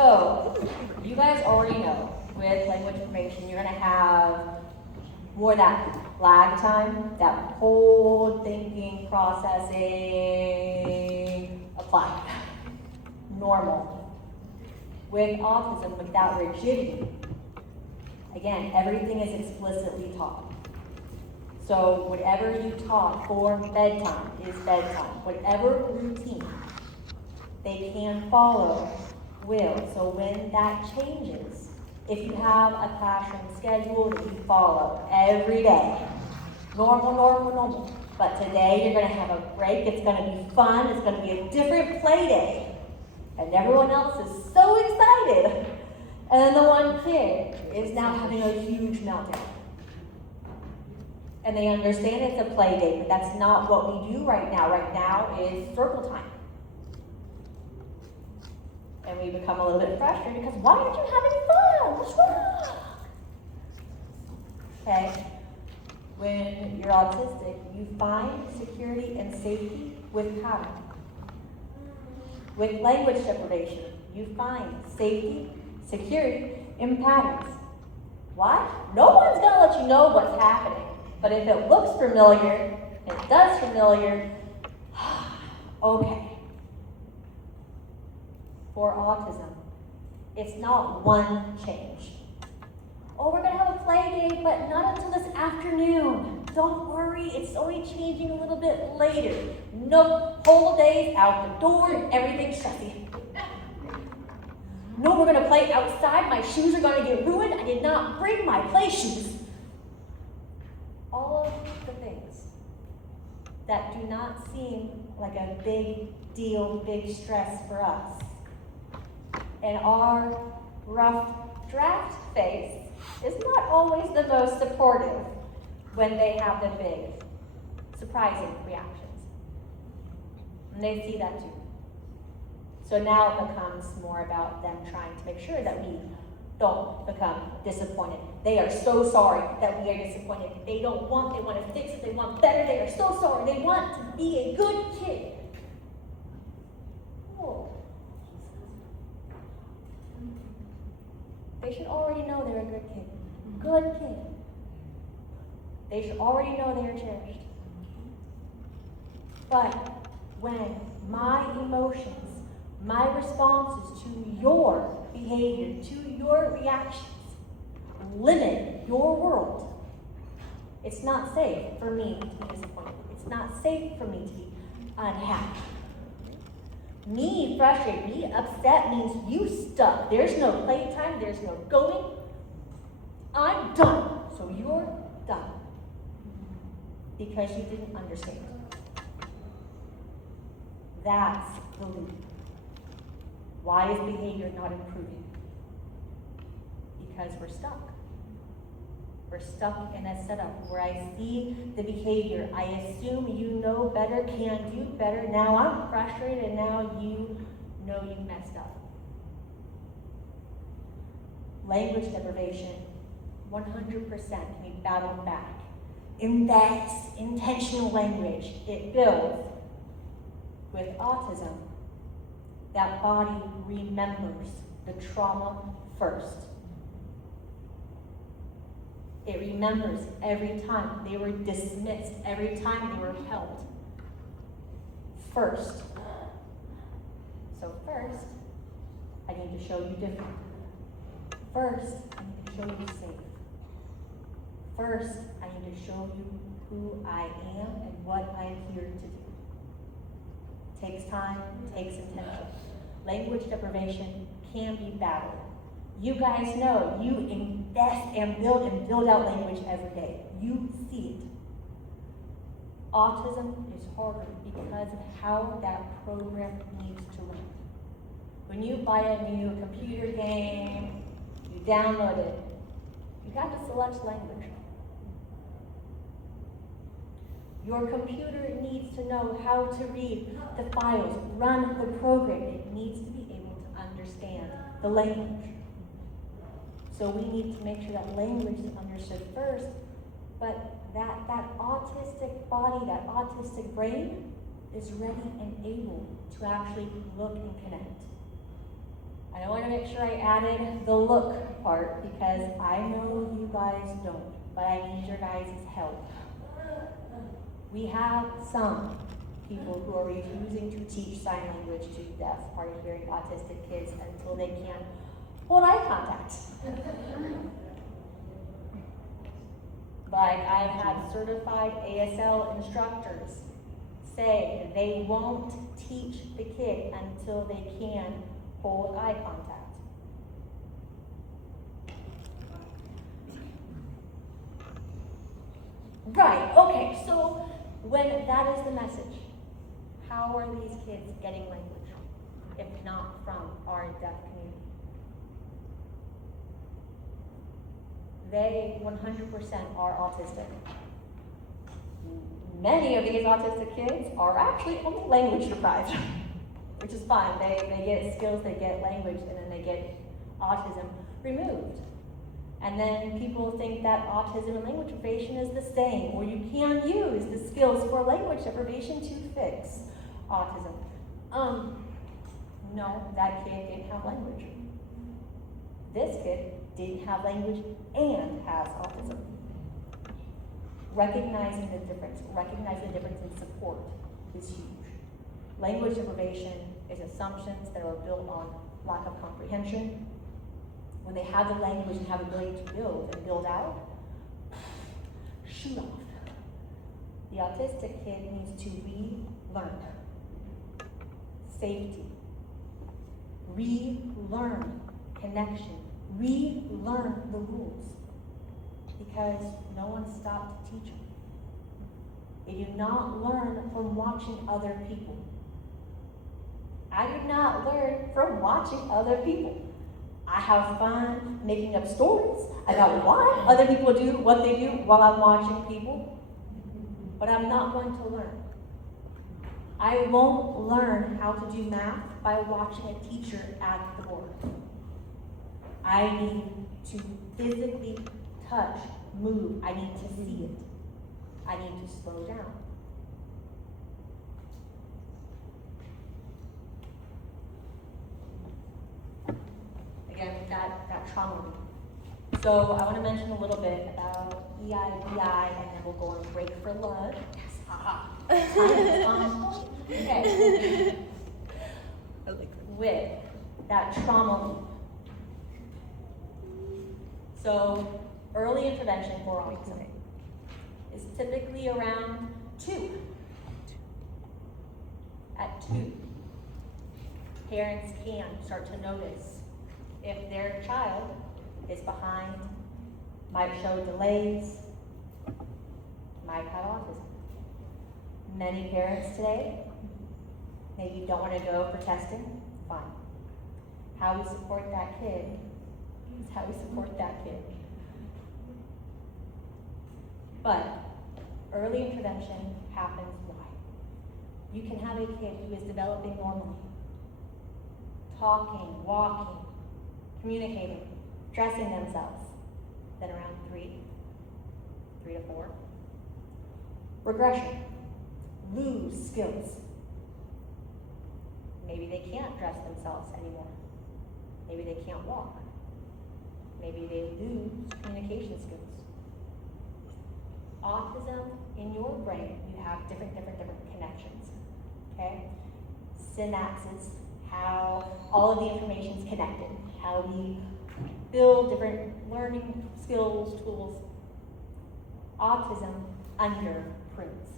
So, you guys already know, with language information, you're gonna have more that lag time, that whole thinking, processing, apply. Normal. With autism, with that rigidity, again, everything is explicitly taught. So whatever you taught for bedtime is bedtime. Whatever routine they can follow will. So when that changes, if you have a classroom schedule that you follow every day, normal, but today you're gonna have a break, it's gonna be fun, it's gonna be a different play day, and everyone else is so excited, and then the one kid is now having a huge meltdown. And they understand it's a play date, but that's not what we do right now. Right now is circle time. And we become a little bit frustrated because why aren't you having fun? What's wrong? Okay. When you're autistic, you find security and safety with pattern. With language deprivation, you find safety, security in patterns. Why? No one's gonna let you know what's happening. But if it looks familiar, it does familiar, okay. For autism, it's not one change. Oh, we're gonna have a play day, but not until this afternoon. Don't worry, it's only changing a little bit later. Nope, whole day's out the door and everything's stressy. No, we're gonna play outside, my shoes are gonna get ruined, I did not bring my play shoes. All of the things that do not seem like a big deal, big stress for us. And our rough draft phase is not always the most supportive when they have the big, surprising reactions. And they see that too. So now it becomes more about them trying to make sure that we don't become disappointed. They are so sorry that we are disappointed. They don't want, they want to fix it, they want better, they are so sorry. They want to be a good kid. Oh. They should already know they're a good kid. Good kid. They should already know they are cherished. But when my emotions, my responses to your behavior, to your reactions, limit your world, it's not safe for me to be disappointed. It's not safe for me to be unhappy. Me frustrated, me upset means you stuck. There's no playtime, there's no going. I'm done. So you're done. Because you didn't understand. That's the loop. Why is behavior not improving? Because we're stuck. We're stuck in a setup where I see the behavior. I assume you know better, can do better. Now I'm frustrated and now you know you messed up. Language deprivation, 100% can be battled back. Invest intentional language. It builds. With autism, that body remembers the trauma first. It remembers every time they were dismissed, every time they were held. First. So first, I need to show you different. First, I need to show you safe. First, I need to show you who I am and what I'm here to do. Takes time, takes intention. Language deprivation can be battled. You guys know you invest and build out language every day. You see it. Autism is harder because of how that program needs to run. When you buy a new computer game, you download it, you have to select language. Your computer needs to know how to read the files, run the program. It needs to be able to understand the language. So we need to make sure that language is understood first, but that autistic body, that autistic brain is ready and able to actually look and connect. I want to make sure I added the look part because I know you guys don't, but I need your guys' help. We have some people who are refusing to teach sign language to deaf, hard of hearing, autistic kids until they can hold eye contact. Like I've had certified ASL instructors say they won't teach the kid until they can hold eye contact. Right, okay, so when that is the message, how are these kids getting language if not from our deaf community? They 100% are autistic. Many of these autistic kids are actually only language deprived, which is fine. They get skills, they get language, and then they get autism removed. And then people think that autism and language deprivation is the same, or you can use the skills for language deprivation to fix autism. No, that kid didn't have language. This kid didn't have language and has autism. Recognizing the difference in support is huge. Language deprivation is assumptions that are built on lack of comprehension. When they have the language and have the ability to build and build out, shoot off. The autistic kid needs to relearn safety, relearn connection, relearn the rules, because no one stopped to teach them. They do not learn from watching other people. I did not learn from watching other people. I have fun making up stories about why other people do what they do while I'm watching people, but I'm not going to learn. I won't learn how to do math by watching a teacher at the board. I need to physically touch, move. I need to see it. I need to slow down. Again, that trauma. So I want to mention a little bit about EIBI, and then we'll go on break for lunch. Yes, haha. Okay. With that trauma loop. So early intervention for autism is typically around 2. At 2, parents can start to notice if their child is behind, might show delays, might have autism. Many parents today maybe don't want to go for testing. Fine. How we support that kid is how we support that kid. But early intervention happens why? You can have a kid who is developing normally, talking, walking, communicating, dressing themselves, then around 3 to 4. Regression, lose skills. Maybe they can't dress themselves anymore. Maybe they can't walk. Maybe they lose communication skills. Autism, in your brain, you have different connections, okay? Synapses, how all of the information is connected, how we build different learning skills, tools. Autism underprints.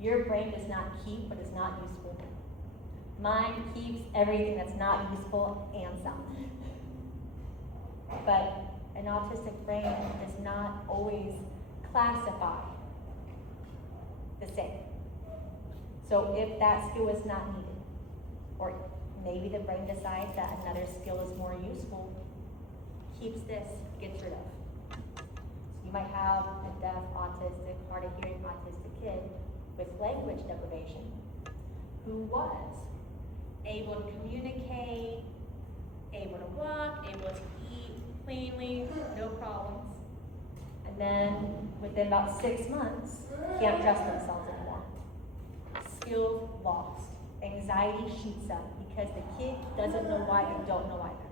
Your brain does not keep what is not useful. Mine keeps everything that's not useful and some. But an autistic brain does not always classify the same. So if that skill is not needed, or maybe the brain decides that another skill is more useful, keeps this, gets rid of. So you might have a deaf, autistic, hard of hearing autistic kid with language deprivation who was able to communicate, able to walk, able to eat cleanly, no problems. And then within about 6 months, can't dress themselves anymore. Skills lost. Anxiety shoots up because the kid doesn't know why they don't know either.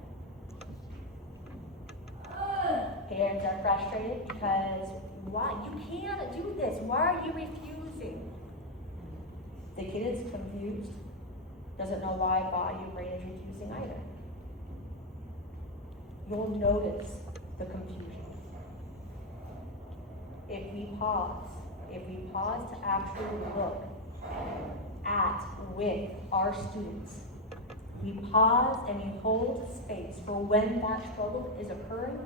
Parents are frustrated because, why? You can't do this. Why are you refusing? The kid is confused, doesn't know why body or brain is refusing either. You'll notice the confusion. If we pause to actually look with our students, we pause and we hold space for when that struggle is occurring,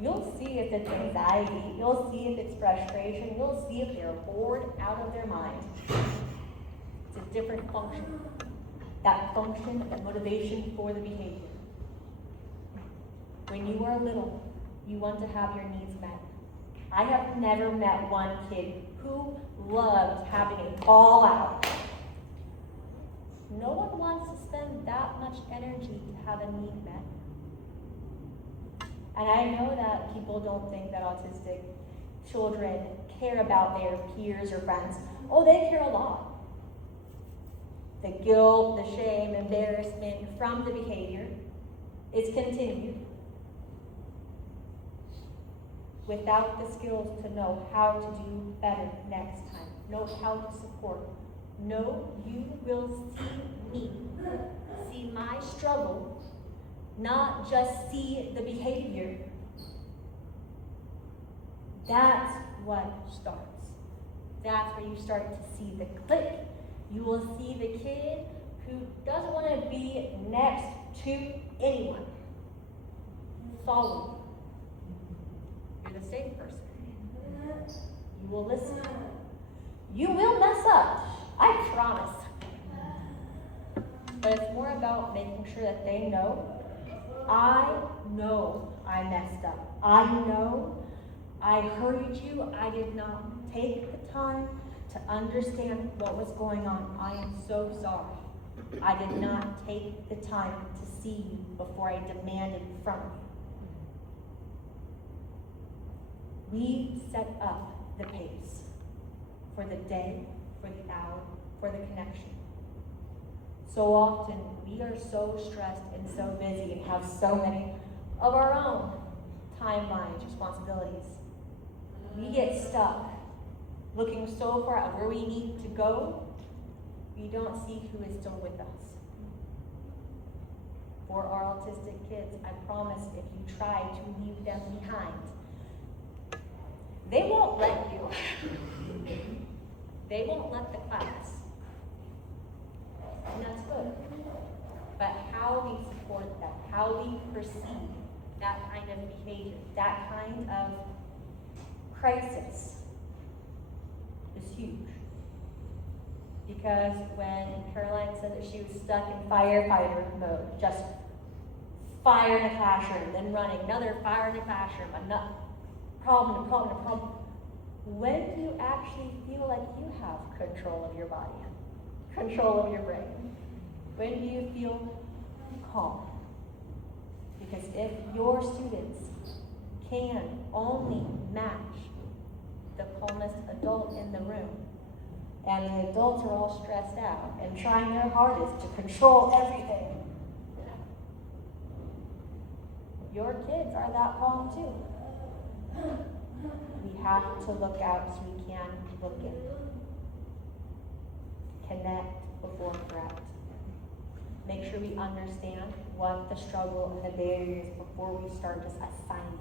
you'll see if it's anxiety, you'll see if it's frustration, you'll see if they're bored out of their mind. It's a different function. That function, that motivation for the behavior. When you are little, you want to have your needs met. I have never met one kid who loved having a ball out. No one wants to spend that much energy to have a need met. And I know that people don't think that autistic children care about their peers or friends. Oh, they care a lot. The guilt, the shame, embarrassment from the behavior is continued without the skills to know how to do better next time, know how to support. No, you will see me, see my struggle, not just see the behavior. That's what starts. That's where you start to see the click. You will see the kid who doesn't want to be next to anyone. Follow you. You're the safe person. You will listen. You will mess up. I promise. But it's more about making sure that they know I messed up. I know I hurried you. I did not take the time to understand what was going on. I am so sorry. I did not take the time to see you before I demanded from you. We set up the pace for the day, for the hour, for the connection. So often we are so stressed and so busy and have so many of our own timelines, responsibilities. We get stuck looking so far at where we need to go, we don't see who is still with us. For our autistic kids, I promise if you try to leave them behind, they won't let you. They won't let the class. And that's good. But how we support them, how we perceive that kind of behavior, that kind of crisis is huge. Because when Caroline said that she was stuck in firefighter mode, just fire in a classroom, then running, another fire in a classroom, another problem. When do you actually feel like you have control of your body, control of your brain? When do you feel calm? Because if your students can only match the calmest adult in the room, and the adults are all stressed out and trying their hardest to control everything, your kids are that calm too. We have to look out so we can look in. Connect before correct. Make sure we understand what the struggle and the barrier is before we start just assigning.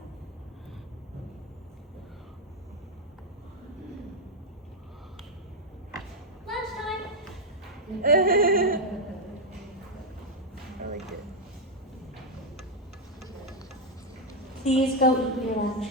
Lunchtime! I like it. Please go eat your lunch.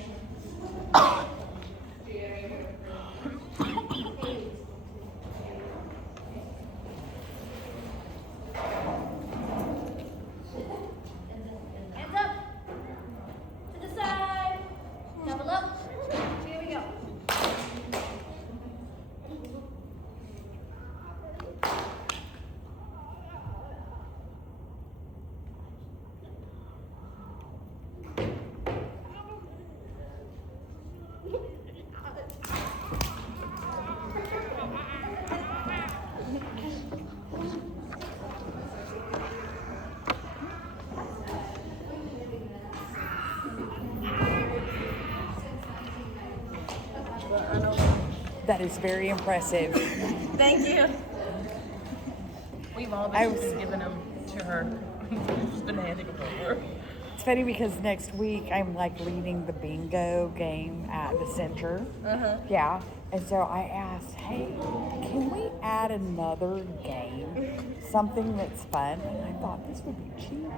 That is very impressive. Thank you. We've all I been was- giving them to her. She's been handing them over. It's funny because next week I'm like leading the bingo game at the center. Yeah. And so I asked, hey, can we add another game? Something that's fun? And I thought this would be cheap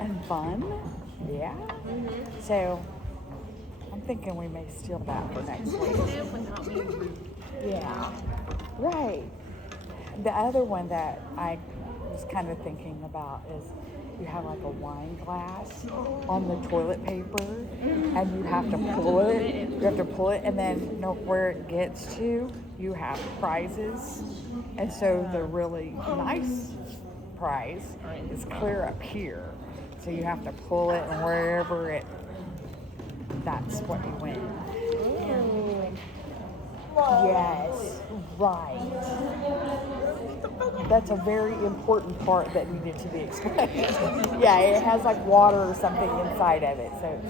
and fun. Yeah. So I'm thinking we may steal that for next week. Without being rude. Yeah. Right. The other one that I was kind of thinking about is you have like a wine glass on the toilet paper and you have to pull it. You have to pull it and then know where it gets to. You have prizes. And so the really nice prize is clear up here. So you have to pull it and wherever it, that's what you win. Yes, right. That's a very important part that needed to be explained. Yeah, it has like water or something inside of it. So